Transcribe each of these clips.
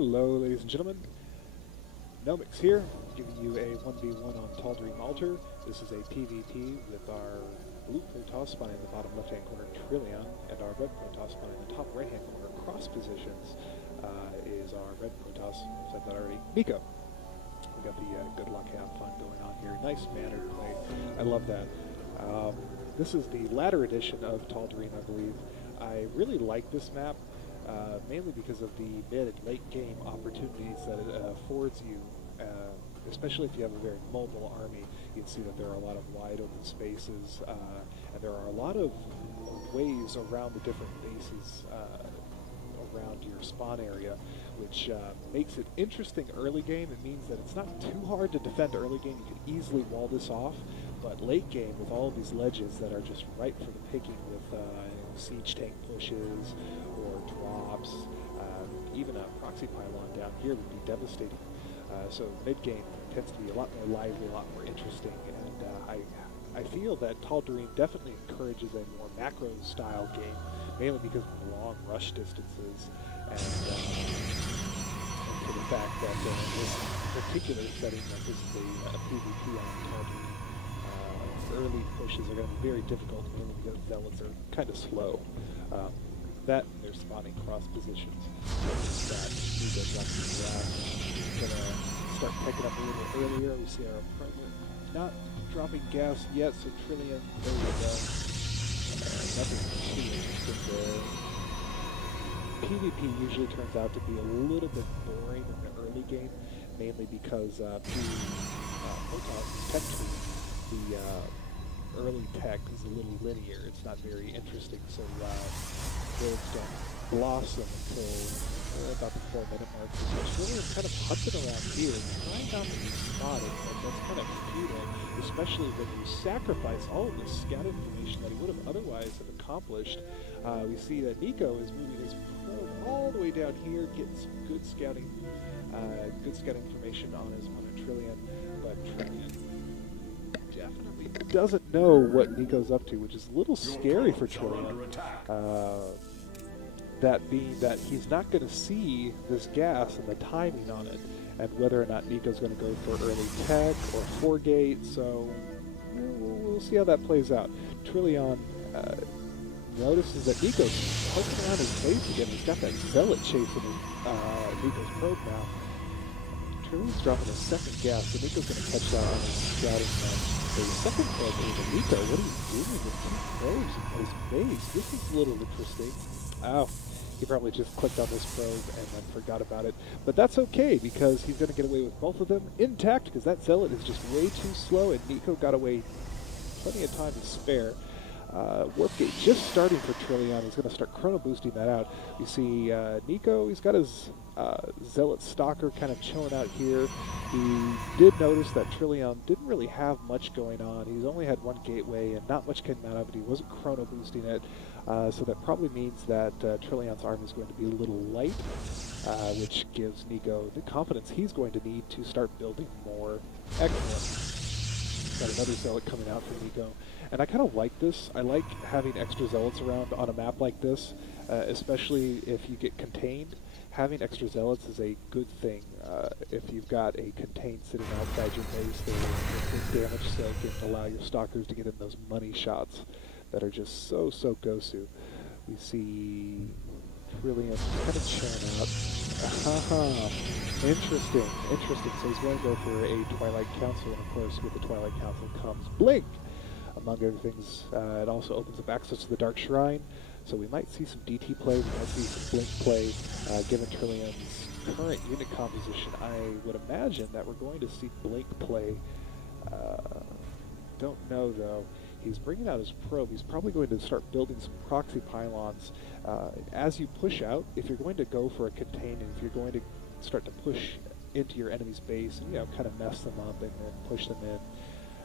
Hello, ladies and gentlemen. Nomix here, giving you a 1v1 on Tal'Darim Altar. This is a PvP with our blue Protoss spawning in the bottom left-hand corner, Trilleon, and our red Protoss spawning in the top right-hand corner. Cross positions is our red Protoss, said that already, Neiko. We got the good luck, have fun going on here. Nice mannered play. I love that. This is the latter edition of Tal'Darim, I believe. I really like this map. Mainly because of the mid and late game opportunities that it affords you, especially if you have a very mobile army. You can see that there are a lot of wide open spaces, and there are a lot of ways around the different bases around your spawn area, which makes it interesting early game. It means that it's not too hard to defend early game. You can easily wall this off, but late game with all of these ledges that are just ripe for the picking with siege tank pushes or drops, even a proxy pylon down here would be devastating. So mid-game tends to be a lot more lively, a lot more interesting, and I feel that Tal'Darim definitely encourages a more macro-style game, mainly because of the long rush distances, and for the fact that in this particular setting, that this is a PvP on Tal'Darim, early pushes are going to be very difficult, mainly because zealots are kind of slow. That and they're spawning cross positions. That Neiko's up the grass. Going to start picking up a little earlier. We see our opponent not dropping gas yet, so Trilleon, there we go. Nothing too interesting there. PvP usually turns out to be a little bit boring in the early game, mainly because Protoss tech tree, the early tech is a little linear. It's not very interesting, so builds don't blossom until about the 4-minute mark. So Trillion's kind of hunting around here, trying not to be spotted, but that's kind of futile, especially when you sacrifice all of this scout information that he would have otherwise have accomplished. We see that Neiko is moving his probe all the way down here, getting some good scouting information on his opponent Trilleon, but Trilleon definitely doesn't know what Neiko's up to, which is a little scary for Trilleon. That being that he's not going to see this gas and the timing on it, and whether or not Neiko's going to go for early tech or 4-gate, so we'll see how that plays out. Trilleon notices that Neiko's poking around his base again. He's got that zealot chasing Neiko's probe now. Trilleon's dropping a second gas, so Neiko's going to catch that on his scouting the second probe over Neiko. What are you doing with 2 probes in his base? This is a little interesting. Oh, he probably just clicked on this probe and then forgot about it. But that's okay, because he's going to get away with both of them intact, because that zealot is just way too slow, and Neiko got away plenty of time to spare. Warp gate just starting for Trilleon. He's going to start chrono boosting that out. You see Neiko, he's got his zealot stalker kind of chilling out here. He did notice that Trilleon didn't really have much going on. He's only had 1 gateway and not much came out of it. He wasn't chrono boosting it. So that probably means that Trilleon's army is going to be a little light, which gives Neiko the confidence he's going to need to start building more. Excellent. Got another zealot coming out for Neiko. And I kind of like this. I like having extra zealots around on a map like this, especially if you get contained. Having extra zealots is a good thing. If you've got a contained sitting outside your base, they will damage soak and allow your stalkers to get in those money shots that are just so gosu. We see Trilleon just kind of chilling out. Interesting. So he's going to go for a Twilight Council, and of course with the Twilight Council comes Blink. Among other things, it also opens up access to the Dark Shrine, so we might see some DT play, we might see some Blink play, given Trilleon's current unit composition. I would imagine that we're going to see Blink play. Don't know though. He's bringing out his probe. He's probably going to start building some proxy pylons. As you push out, if you're going to go for a contain, and if you're going to start to push into your enemy's base and, kind of mess them up and then push them in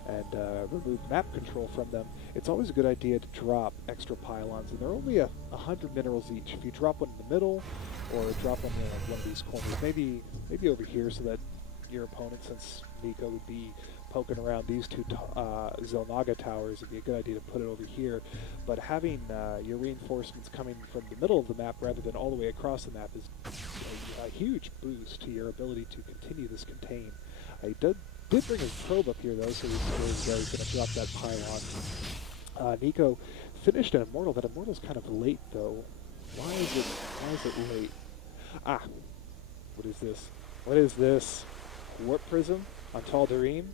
and remove map control from them, it's always a good idea to drop extra pylons, and they're only 100 minerals each. If you drop one in the middle, or drop one in one of these corners, maybe over here, so that your opponent, since Neiko would be poking around these two Zelnaga towers, it'd be a good idea to put it over here. But having your reinforcements coming from the middle of the map rather than all the way across the map is a huge boost to your ability to continue this contain. He did bring his probe up here though, so he's going to drop that pylon. Neiko finished an Immortal. That Immortal's kind of late though. Why is it late? Ah, what is this? What is this? Warp Prism on Tal'Darim?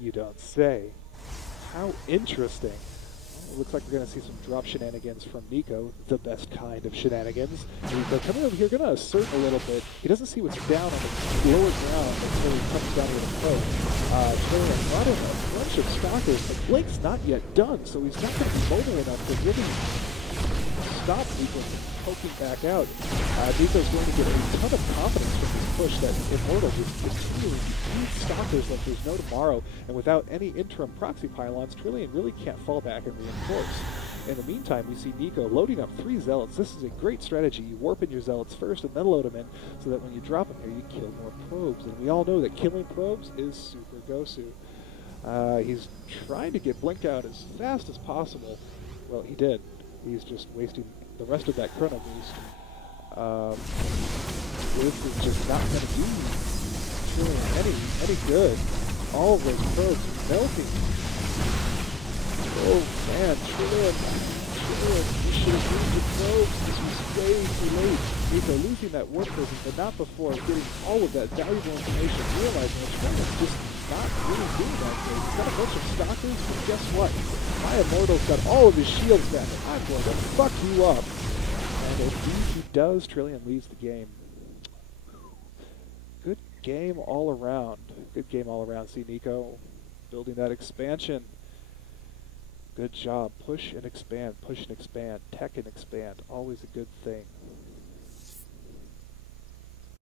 You don't say. How interesting. Well, it looks like we're going to see some drop shenanigans from Neiko, the best kind of shenanigans. Neiko coming over here, going to assert a little bit. He doesn't see what's down on the lower ground until he comes down with a probe. Trilleon brought in a bunch of stalkers, but Blake's not yet done, so he's not going to be mobile enough to really stop Neiko from poking back out. Neiko's going to get a ton of confidence from this push that Immortal just continually beats stalkers like there's no tomorrow, and without any interim proxy pylons, Trilleon really can't fall back and reinforce. In the meantime, we see Neiko loading up 3 Zealots. This is a great strategy. You warp in your Zealots first and then load them in, so that when you drop them here, you kill more probes. And we all know that killing probes is super Gosu. He's trying to get Blink out as fast as possible. Well, he did. He's just wasting the rest of that chrono boost. This is just not going to do Trilleon any good. All of those probes are melting. Oh man, Trilleon, you should have used the probes. This was way too late. Neiko losing that warp prism, but not before getting all of that valuable information, realizing that Trillion's just not really doing that great. He's got a bunch of stalkers, but guess what? My Immortal's got all of his shields back, and I'm going to fuck you up. And indeed he does. Trilleon leads the game. Good game all around. Good game all around. See Neiko building that expansion. Good job. Push and expand. Push and expand. Tech and expand. Always a good thing.